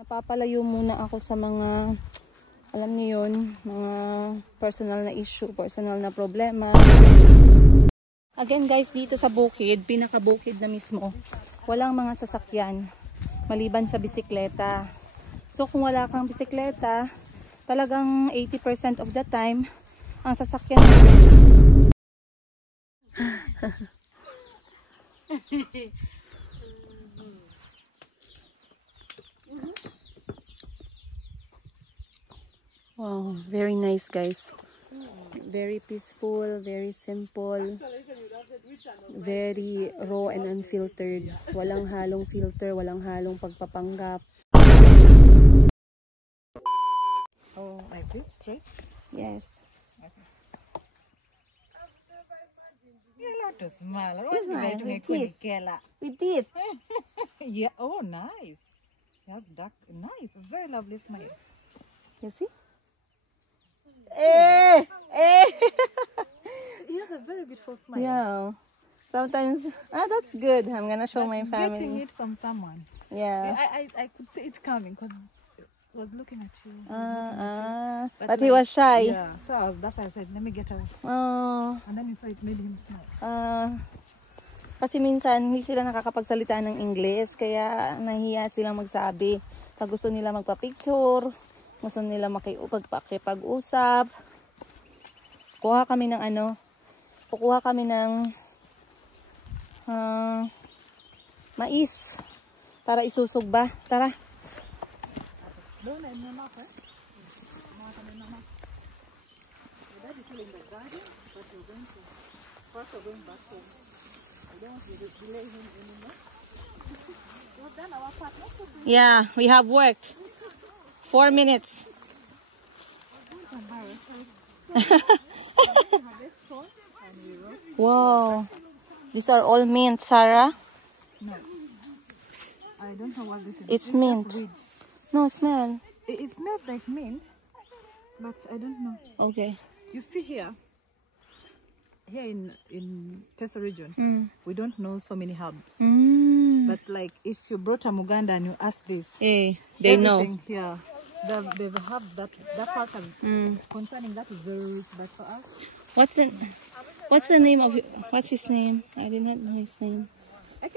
Napapalayo muna ako sa mga, alam niyo yun, mga personal na issue, personal na problema. Again guys, dito sa bukid, pinaka-bukid na mismo, walang mga sasakyan, maliban sa bisikleta. So kung wala kang bisikleta, talagang 80% of the time, ang sasakyan Wow, very nice guys. Very peaceful, very simple, very raw and unfiltered. Walang halong filter, walang halong pagpapanggap. Oh, like this, straight? Yes. Okay. You love to smile. You smile with teeth. With teeth. Yeah, oh, nice. That's dark, nice, very lovely smile. You see? Eh! Eh! He has a very beautiful smile. Yeah. Sometimes, that's good. I'm gonna show my family. Getting it from someone. Yeah. I could see it coming because he was looking at you. But he was shy. Yeah. So that's why I said, let me get her. Oh. And then you saw it made him smile. Kasi minsan hindi sila nakakapagsalita ng English, kaya nahiya silang magsabi. Pag gusto nila magpa-picture, gusto nila makipag-usap. Kukuha kami ng mais para isusog ba. Tara. Doon na mama pa. Mama kami mama. Dad is still in the garden, but we're going to first we're going back home. I don't want to delay him anymore. We've done our part. Yeah, we have worked. 4 minutes. Wow. These are all mint, Sarah. No. I don't know what this is. It's mint. No, smell. It smells like mint, but I don't know. Okay. You see here in Tesa region, we don't know so many herbs. But like if you brought a Muganda and you ask this, they know. Yeah, they have that part of concerning that is very rich. But for us, what's the name of what's his name? I did not know his name. Not.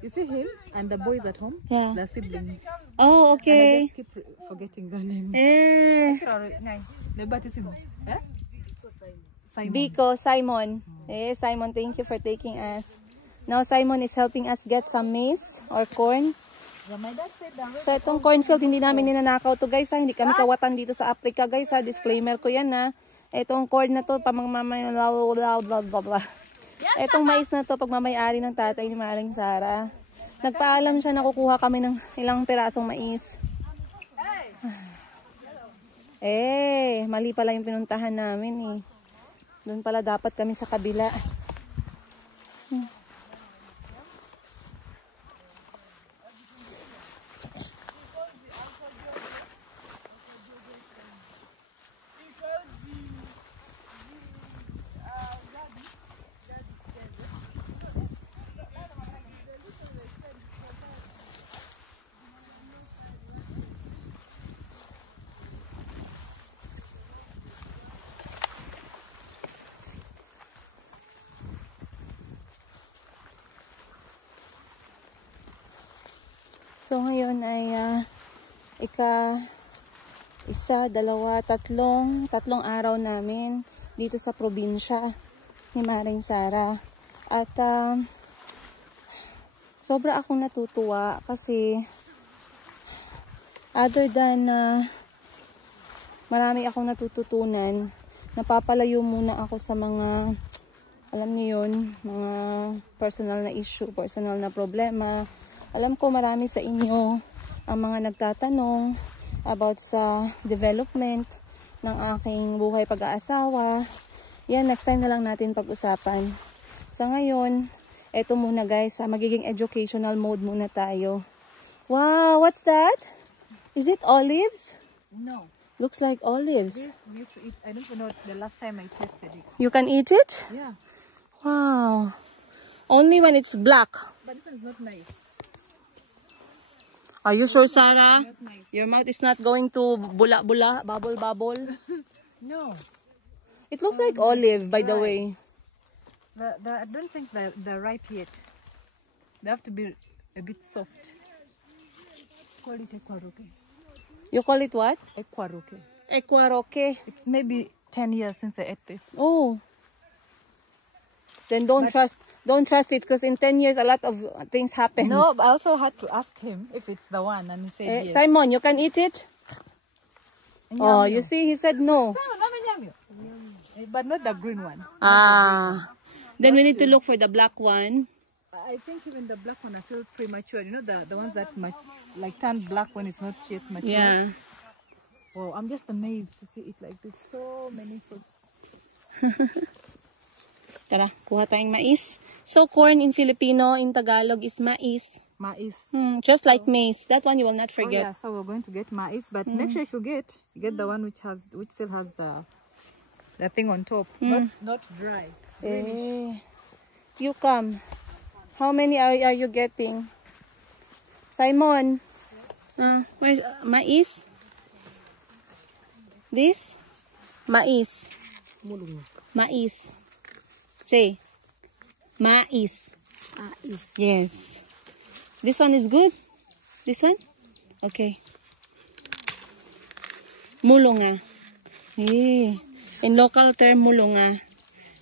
You see him and the boys at home? Yeah. They're siblings. Oh, okay. And I just keep forgetting their names. Simon. Biko, Simon. Simon, thank you for taking us. Now Simon is helping us get some maize or corn. So itong cornfield, hindi namin ninanakaw to guys ha. Hindi kami kawatan dito sa Africa guys ha. Disclaimer ko yan ha. Itong corn na to, pamangmamay, blah blah blah blah. Etong mais na to, pagmamayari ng tatay ni Maring Sara. Nagpaalam siya na kukuha kami ng ilang pirasong mais. Mali pala yung pinuntahan namin eh. Doon pala dapat kami sa kabila. So ngayon ay tatlong araw namin dito sa probinsya ni Maring Sara. At sobra akong natutuwa kasi other than marami akong natututunan, napapalayo muna ako sa mga, alam niyo yun, mga personal na issue, personal na problema. Alam ko marami sa inyo ang mga nagtatanong about sa development ng aking buhay pag-aasawa. Yan, next time na lang natin pag-usapan. Sa ngayon, eto muna guys, magiging educational mode muna tayo. Wow, what's that? Is it olives? No. Looks like olives. I don't know the last time I tasted it. You can eat it? Yeah. Wow. Only when it's black. But this one is not nice. Are you sure, Sarah? Your mouth is not going to bula-bula, bubble-bubble? No. It looks like olive, by the way. I don't think they're ripe yet. They have to be a bit soft. Call it ekwaroke. You call it what? Ekwaroke. Ekwaroke. It's maybe 10 years since I ate this. Oh. Then don't trust it, because in 10 years a lot of things happen. No, but I also had to ask him if it's the one, and he said yes. Simon, you can eat it? Oh, you see, he said no. But not the green one. Ah. Then we need to look for the black one. I think even the black one are still premature. You know, the ones that like turn black when it's not yet mature. Yeah. Oh, I'm just amazed to see it like this. So many fruits. Tara, kuha tayong mais. So corn in Filipino, in Tagalog is mais. Mais. Just like maize. That one you will not forget. Oh yeah, so we're going to get mais, but make sure if you get the one which still has the thing on top, not dry. You come. How many are you getting? Simon. Where's mais? This? Mais. Mais. Say. Mais. Yes. This one is good? This one? Okay. Mulunga. In local term, mulunga.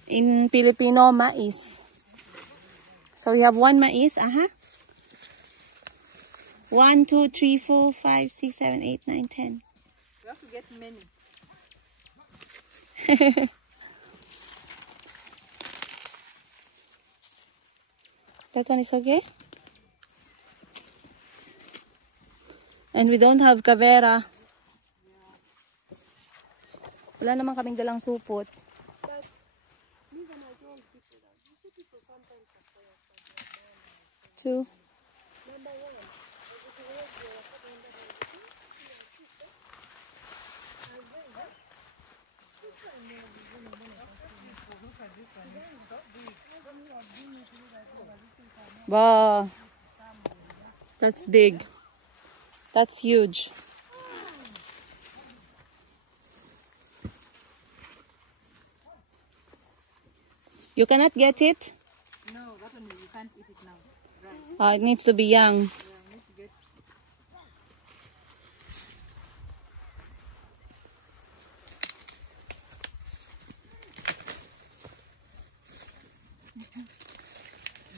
In Filipino, mais. So we have one mais. 1, 2, 3, 4, 5, 6, 7, 8, 9, 10. We have to get many. That one is okay? And we don't have kavera. Wala naman kaming dalang supot. Two. Wow, that's big. That's huge. You cannot get it? No, that one you can't eat it now. Right. It needs to be young. Yeah, we need to get.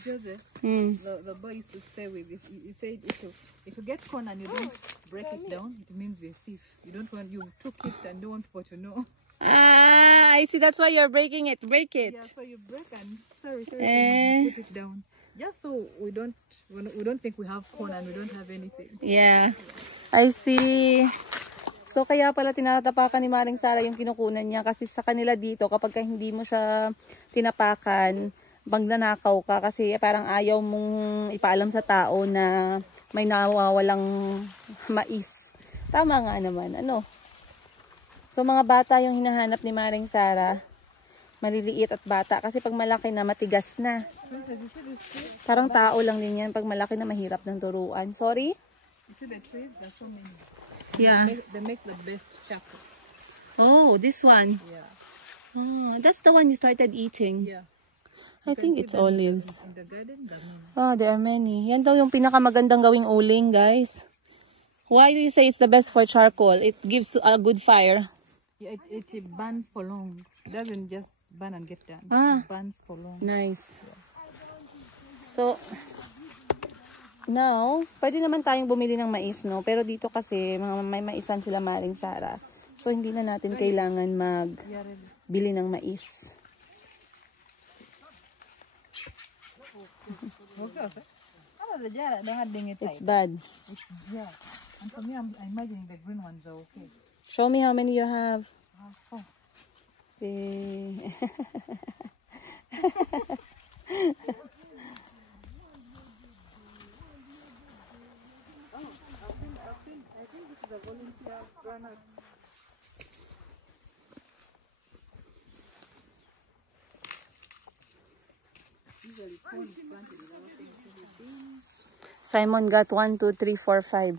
Joseph, the boy used to stay with this. He said if you get corn and you don't break it down, it means you're a thief. You took it and don't want people to know. I see. That's why you're breaking it. Break it. Yeah, so you break and you put it down. Just so we don't think we have corn and we don't have anything. Yeah, I see. So kaya pala tinatapakan ni Maring Sara yung kinukunan niya, kasi sa kanila dito kapag hindi mo siya tinapakan, magnanakaw ka, kasi parang ayaw mong ipaalam sa tao na may nawawalang mais. Tama nga naman, ano? So mga bata yung hinahanap ni Maring Sara. Maliliit at bata, kasi pag malaki na matigas na. Parang tao lang din yan, pag malaki na mahirap ng turuan. Sorry? You see the trees? There's so many. Yeah. They make the best chocolate. Oh, this one. Yeah. Oh, that's the one you started eating. Yeah. I think it's olives. In the garden, There are many. Yan daw yung pinakamagandang gawing uling, guys. Why do you say it's the best for charcoal? It gives a good fire. Yeah, it burns for long. It doesn't just burn and get done. It burns for long. Nice. So, now, pwede naman tayong bumili ng mais, no? Pero dito kasi, may maisan sila Maring Sara. So, hindi na natin kailangan magbili ng mais. It's bad. Yeah. And for me, I'm imagining the green ones are okay. Show me how many you have. I think this is a volunteer granite. Simon got 1, 2, 3, 4, 5.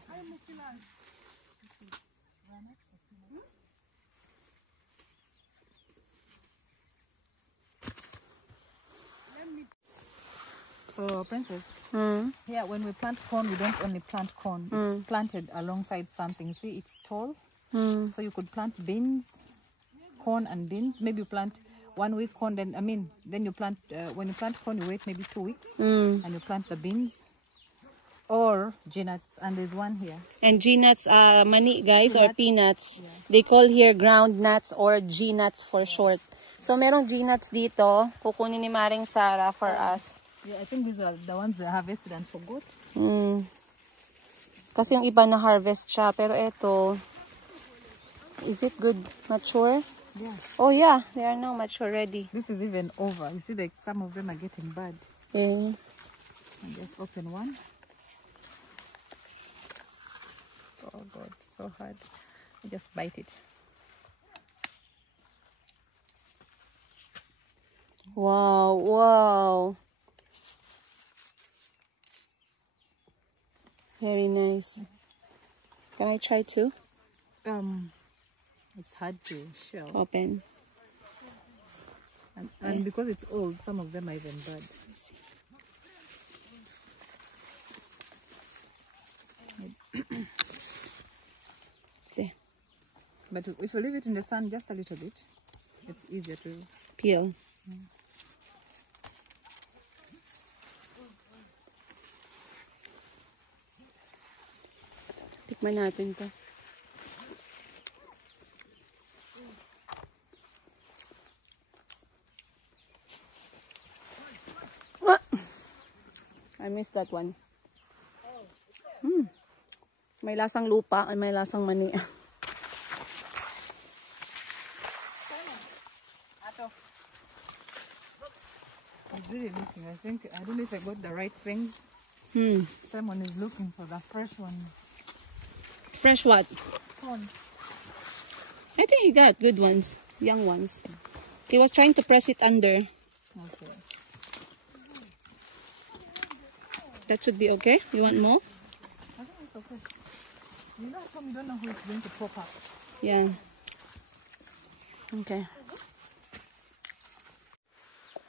So, Princess, Mm. here when we plant corn, we don't only plant corn. It's planted alongside something. See, it's tall. Mm. So you could plant beans, corn and beans. Maybe you plant 1 week corn, then you plant, when you plant corn, you wait maybe 2 weeks Mm. and you plant the beans or G-nuts. And there's one here. And G-nuts, mani guys, or peanuts. They call here ground nuts or G-nuts for short. So merong G-nuts dito, kukunin ni Maring Sara for us. Yeah, I think these are the ones that harvested and forgot. Mm. Kasi yung iba na harvest siya, pero ito, is it good, mature? Yeah. Oh yeah, they are now mature ready. This is even over. You see, like some of them are getting bad. Okay. And just open one. Oh God, so hard. I just bite it. Wow, wow. Very nice. Can I try to It's hard to shell. open? And because it's old, some of them are even bad. See, But if you leave it in the sun just a little bit, it's easier to peel. Tikman natin to. Ah! I missed that one. May lasang lupa, ay may lasang mani. It's really looking. I don't know if I got the right things. Someone is looking for the fresh one. Fresh what? Corn. I think he got good ones, young ones. He was trying to press it under. Okay. That should be okay. You want more? I think it's okay. You know, you don't know who is going to pop up. Yeah. Okay.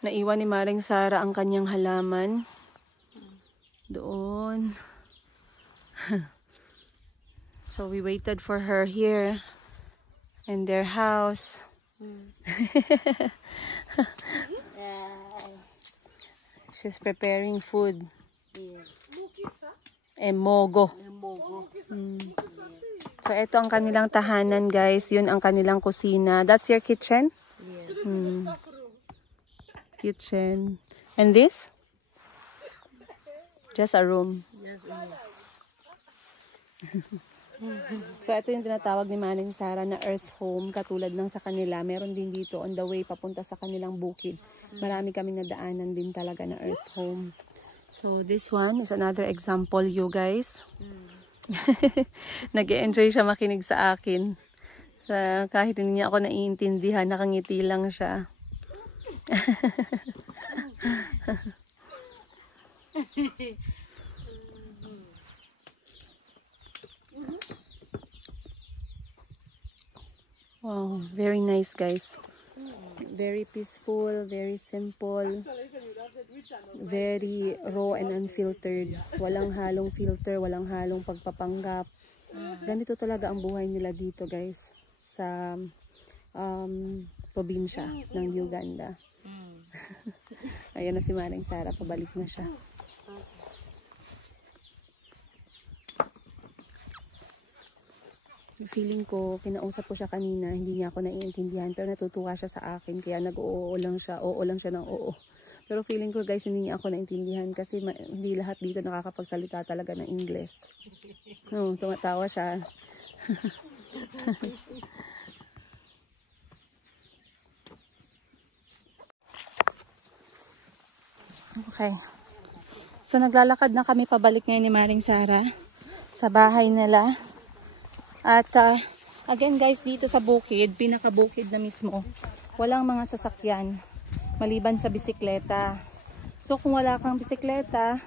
Naiwan ni Maring Sara ang kanyang halaman. Doon. So we waited for her here in their house. She's preparing food. Emogo. So ito ang kanilang tahanan, guys. Yun ang kanilang kusina. That's your kitchen? Yes. Kitchen. And this? Just a room. Yes, So ito yung tinatawag ni Maring Sara na earth home, katulad ng sa kanila. Meron din dito on the way papunta sa kanilang bukid. Marami kaming nadaanan din talaga na earth home. So this one is another example, you guys. Nag-e-enjoy siya makinig sa akin. Kahit hindi niya ako naiintindihan, nakangiti lang siya. Wow, very nice, guys. Very peaceful, very simple, very raw and unfiltered. Walang halong filter, walang halong pagpapanggap. Ganito talaga ang buhay nila dito, guys, sa probinsya ng Uganda. Ayan na si Maring Sara, pabalik na siya. Feeling ko, kinausap ko siya kanina, hindi niya ako naiintindihan, pero natutuwa siya sa akin, kaya nag-oo lang siya, oo lang siya ng oo. Pero feeling ko, guys, hindi niya ako naiintindihan kasi hindi lahat dito nakakapagsalita talaga ng English. No, tumatawa siya. Okay. So, naglalakad na kami pabalik ngayon ni Maring Sara sa bahay nila. At again guys, dito sa bukid, pinakabukid na mismo, walang mga sasakyan maliban sa bisikleta. So kung wala kang bisikleta,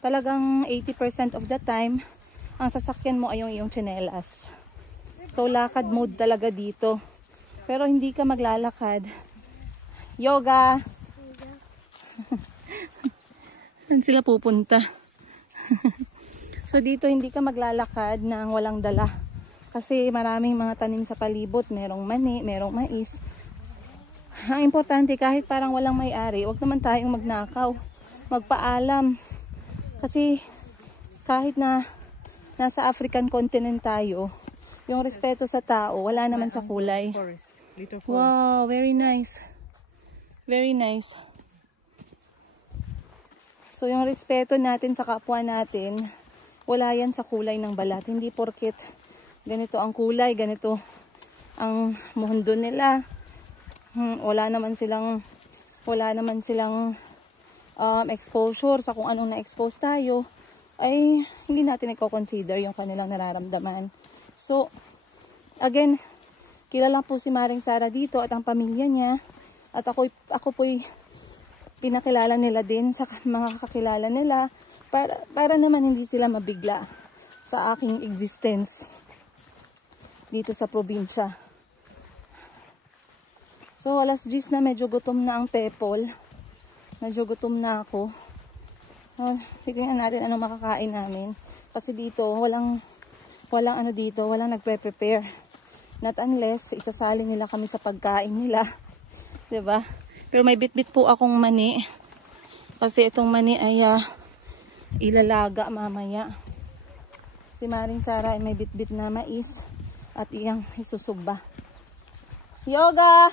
talagang 80% of the time, ang sasakyan mo ay yung iyong tsinelas. So, lakad mode talaga dito. Pero hindi ka maglalakad. Yoga! Saan sila pupunta? So, dito hindi ka maglalakad nang walang dala. Kasi maraming mga tanim sa palibot. Merong mani, merong mais. Ang importante, kahit parang walang may-ari, huwag naman tayong magnakaw. Magpaalam. Kasi kahit na nasa African continent tayo, yung respeto sa tao, wala naman sa kulay. Wow, very nice. Very nice. So yung respeto natin sa kapwa natin, wala yan sa kulay ng balat. Hindi porket ganito ang kulay, ganito ang mundo nila. Wala naman silang exposure sa kung anong na-expose tayo, ay hindi natin i-consider yung kanilang nararamdaman. So, again, kilala po si Maring Sara dito at ang pamilya niya. At ako po'y pinakilala nila din sa mga kakilala nila para naman hindi sila mabigla sa aking existence dito sa probinsya. So, alas 10 na, medyo gutom na ang people. Medyo gutom na ako. Tignan natin anong makakain namin. Kasi dito, walang nagpre-prepare. Not unless, isasali nila kami sa pagkain nila. 'Di ba? Pero may bit-bit po akong mani. Kasi itong mani ay ilalaga mamaya. Si Maring Sara ay may bit-bit na mais. At iyang isusugba. Yoga!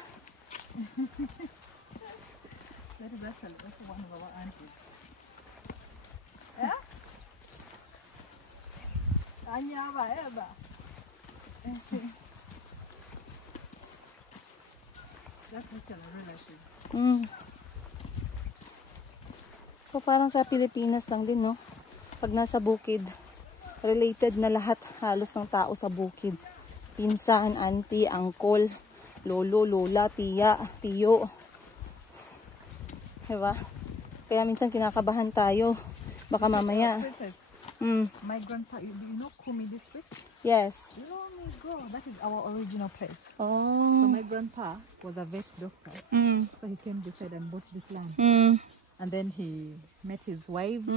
That's one of our aunties. Yeah? Anya ba, Eba? That's actually a relative. So parang sa Pilipinas lang din, no? Pag nasa bukid, related na lahat halos ng tao sa bukid. Pinsan, auntie, uncle, lolo, lola, tiya, tiyo. Diba? Kaya minsan kinakabahan tayo. Baka mamaya. My grandpa, do you know Kumi district? Yes. Oh my God, that is our original place. Oh. So my grandpa was a vet doctor. So he came this side and bought this land. And then he met his wives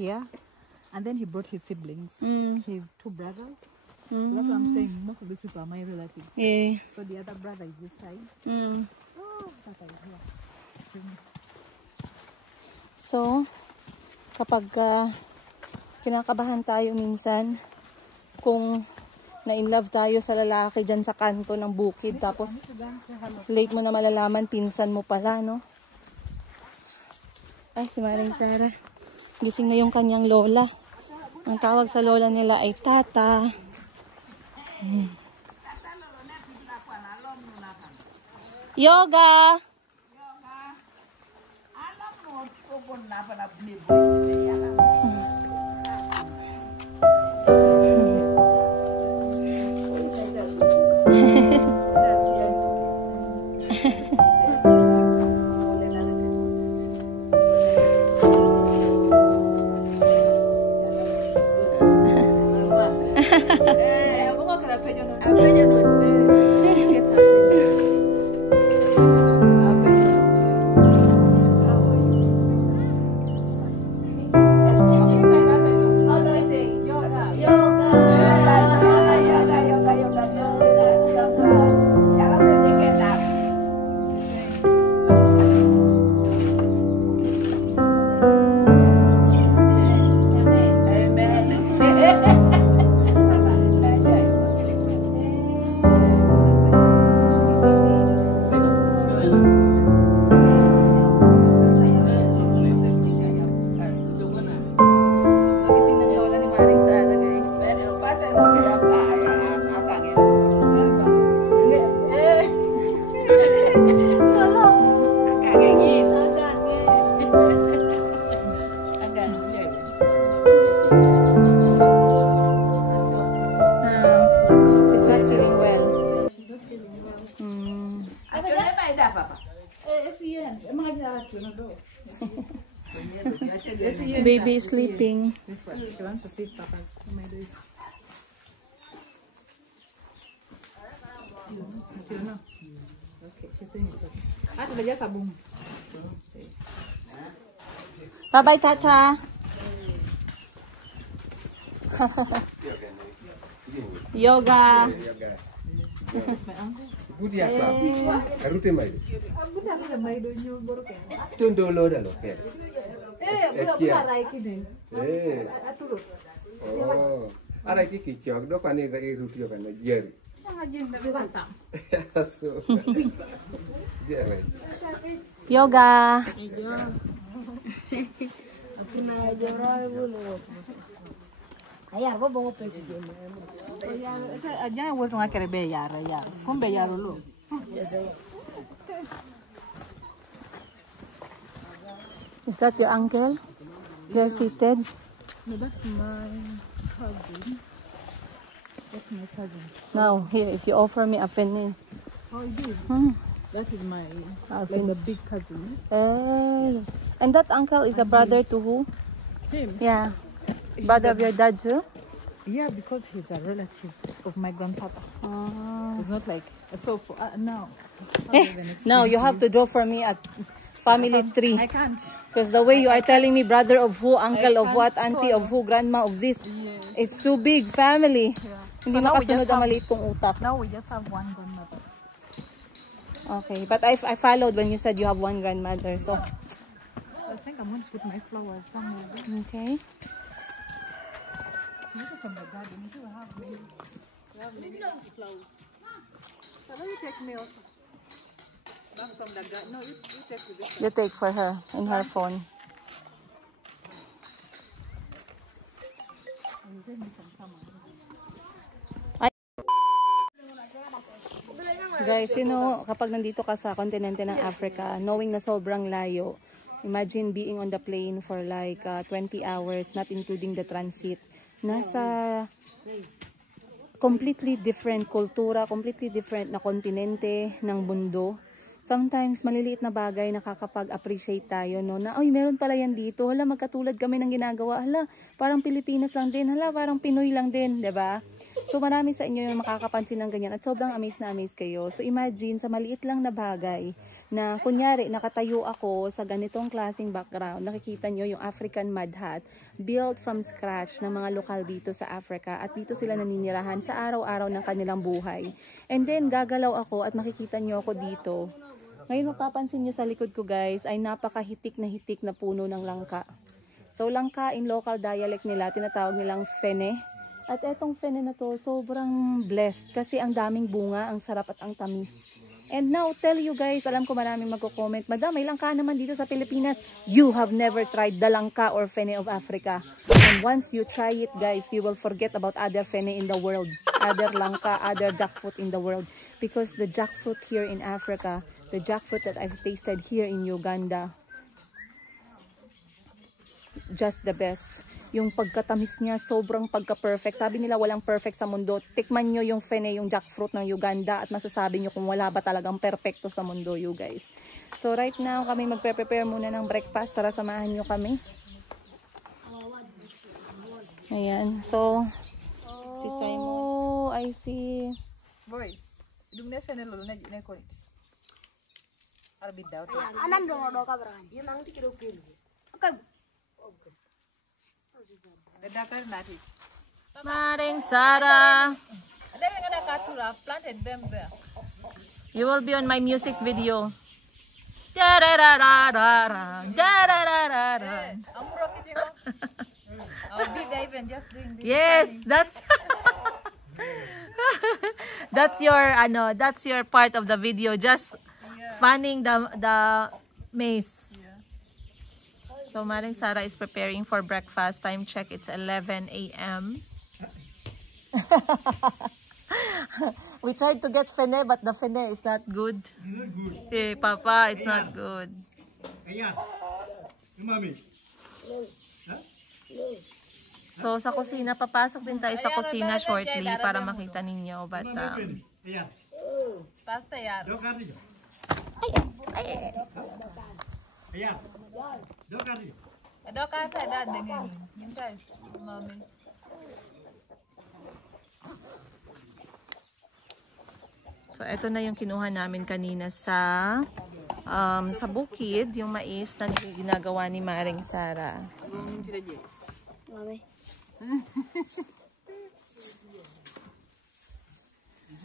here. And then he brought his siblings, his two brothers. So that's what I'm saying. Most of these people are my relatives. Yeah. So the other brother is this side. Oh, that is here. So, kapag kinakabahan tayo minsan, kung na-inlove tayo sa lalaki dyan sa kanto ng bukid, tapos late mo na malalaman, pinsan mo pala, no? Ay, si Maring Sara. Gising na yung kanyang lola. Ang tawag sa lola nila ay Tata. Yoga! baby is sleeping. This one. She wants to see Papa's. Oh my days. Okay, she's saying it's okay. Ah, tu belajar sabung. Bye-bye, Tata. Yoga. That's my uncle. Budi apa? Arute mai. Aku dah ada mai donyo baru kan. Tundo lo dah lo. Bukan rai kini. Aturu. Oh. Ara ki chok do pane ga e ruti kan jer. Sangat jen tapi bantam. So. Jer. Yoga. Aku na jorai bulu. Ayar bo bongo pe. Jangan buat orang kere bayar ya. Kau bayar dulu. Is that your uncle? They're seated. No, that's my cousin. That's my cousin. Now, here, if you offer me a penny. Oh, you did? That is my Like the big cousin. And that uncle is a brother to who? Him? Yeah. Brother of your dad too? Yeah, because he's a relative of my grandpapa. Oh. It's not like so. For, now. Now you have to draw for me a family tree. I can't. Because the way you are telling me brother of who, uncle of can't what, auntie of who, grandma of this, it's too big family. Hindi So now we makasunod just ang have- maliit kong utak. Now we just have one grandmother. Okay, but I followed when you said you have one grandmother. So, I think I'm going to put my flowers somewhere. okay. Maybe from the garden. We do have many. We have many flowers. So let me take me also. Back from the garden. No, you take with this. You take for her in her phone. Guys, you know, kapag nandito ka sa kontinente ng Africa, knowing na sobrang layo, imagine being on the plane for like 20 hours, not including the transit. Nasa completely different kultura, completely different na kontinente ng mundo. Sometimes, maliliit na bagay nakakapag-appreciate tayo, no? Na, ay, meron pala yan dito. Hala, magkatulad kami ng ginagawa. Hala, parang Pilipinas lang din. Hala, parang Pinoy lang din, 'di ba? So, marami sa inyo yung makakapansin ng ganyan at sobrang amaze na amaze kayo. So, imagine sa maliit lang na bagay na kunyari nakatayo ako sa ganitong klaseng background, nakikita nyo yung African mud hut built from scratch ng mga lokal dito sa Africa at dito sila naninirahan sa araw-araw ng kanilang buhay. And then, gagalaw ako at makikita nyo ako dito. Ngayon, mapapansin nyo sa likod ko guys, ay napakahitik na puno ng langka. So, langka in local dialect nila, tinatawag nilang fene. At etong fene na to, sobrang blessed kasi ang daming bunga, ang sarap at ang tamis. And now, tell you guys, alam ko maraming magko-comment, Madam, may langka naman dito sa Pilipinas. You have never tried the langka or fene of Africa. And once you try it, guys, you will forget about other fene in the world, other langka, other jackfruit in the world. Because the jackfruit here in Africa, the jackfruit that I've tasted here in Uganda, just the best. Yung pagkatamis niya, sobrang pagka-perfect. Sabi nila walang perfect sa mundo. Tikman nyo yung fene, yung jackfruit ng Uganda at masasabi nyo kung wala ba talagang perfecto sa mundo, you guys. So right now, kami magpe-prepare muna ng breakfast. Tara, samahan nyo kami. Ayan. So, si Simon. Oh, I see. Boy, dumne fene lolo na ko. Arbid daw. Anan dong do ka bran. Yun ang tikiro kilo. Okay. Dakar nati. Maring Sara. Ada yang ada katura planted bembe. You will be on my music video. Da-da-da-da-da-da. Da-da-da-da-da. Amuro kitingo. I'll be there even just doing this. Yes, that's that's your part of the video, just fanning the maize. So Maring Sara is preparing for breakfast. Time check, it's 11 a.m. We tried to get fene, but the fene is not good. Hey, Papa, it's not good. So sa kusina, papasok din tayo sa kusina shortly para makita ninyo. But Pasta yar. Ada kata ada dengan ini guys, mami. So, ito na yung kinuha namin kanina sa bukid, yung mais na ginagawa ni Maring Sara. Mami.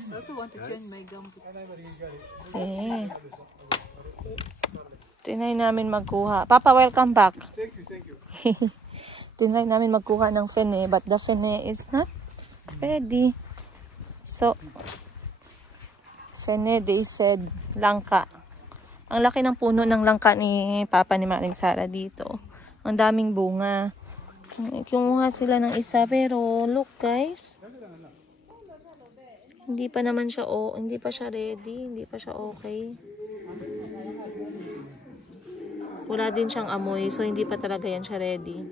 I also want to change my gum. Tinry namin magkuha. Papa, welcome back. Thank you. Tinry namin magkuha ng fene, but the fene is not ready. So, fene, they said, langka. Ang laki ng puno ng langka ni Papa ni Maring Sara dito. Ang daming bunga. Kumuha sila ng isa, pero look guys. Hindi pa naman siya, hindi pa siya ready. Hindi pa siya okay. Wala din siyang amoy, so hindi pa talaga yan siya ready.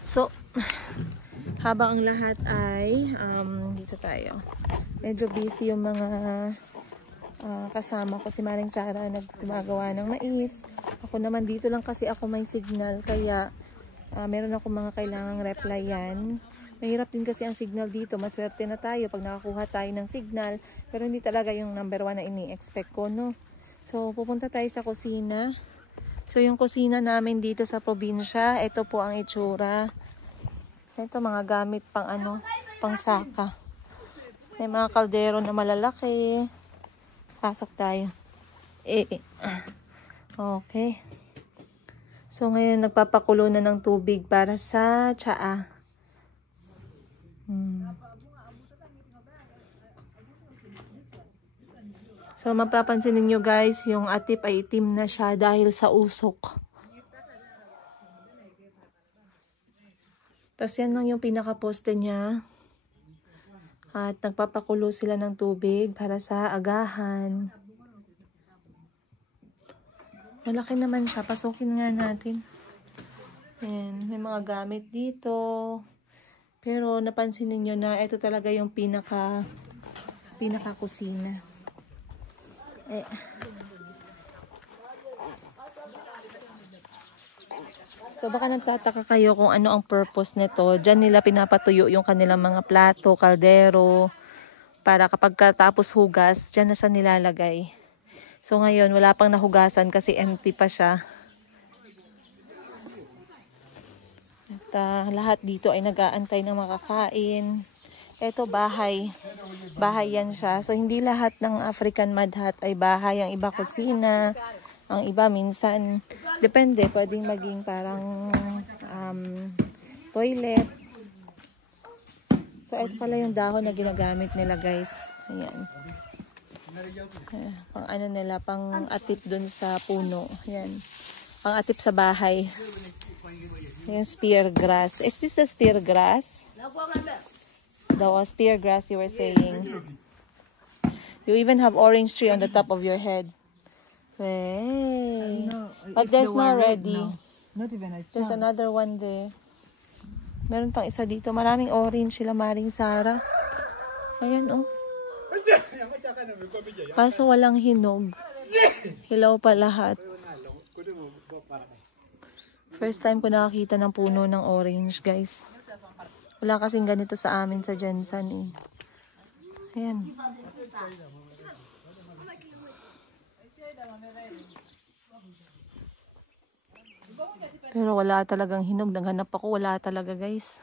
So, habang ang lahat ay, dito tayo. Medyo busy yung mga kasama ko. Si Maring Sara nagmagawa ng mais. Ako naman dito lang kasi ako may signal. Kaya, meron ako mga kailangang replyan. Mahirap din kasi ang signal dito. Maswerte na tayo pag nakakuha tayo ng signal. Pero hindi talaga yung number 1 na ini-expect ko, no? So, pupunta tayo sa kusina. So, yung kusina namin dito sa probinsya, ito po ang itsura. Ito, mga gamit pang pang saka. May mga kaldero na malalaki. Pasok tayo. Okay. So, ngayon nagpapakulo na ng tubig para sa tsaa. So, mapapansin niyo guys, yung atip ay itim na siya dahil sa usok. Tapos yan lang yung pinaka-poste niya. At nagpapakulo sila ng tubig para sa agahan. Malaki naman siya. Pasukin nga natin. Ayan, may mga gamit dito. Pero napansin niyo na ito talaga yung pinaka-kusina. So baka nagtataka kayo kung ano ang purpose nito. Diyan nila pinapatuyo yung kanilang mga plato, kaldero, para kapag katapos hugas, diyan na siya nilalagay. So ngayon wala pang nahugasan kasi empty pa siya. At lahat dito ay nag-aantay ng makakain. Ito bahay. Bahay yan siya. So hindi lahat ng African mud hut ay bahay. Ang iba kusina. Ang iba minsan, depende, pwedeng maging parang toilet. So, ito pala yung dahon na ginagamit nila guys. Ayan. Pang ano nila, pang atip dun sa puno. Ayan. Pang atip sa bahay. Yung spear grass. Is this the spear grass? The spear grass you were saying. You even have orange tree on the top of your head. Hey. But there's no ready. Not even a chance. There's another one there. Meron pang isa dito. Maraming orange sila, Maring Sara. Ayan, oh. Kaso walang hinog. Hilaw pa lahat. First time ko nakakita ng puno ng orange, guys. Wala kasing ganito sa amin sa Jensen, eh. Ayan. Pero wala talagang hinog. Naghanap ako, wala talaga guys.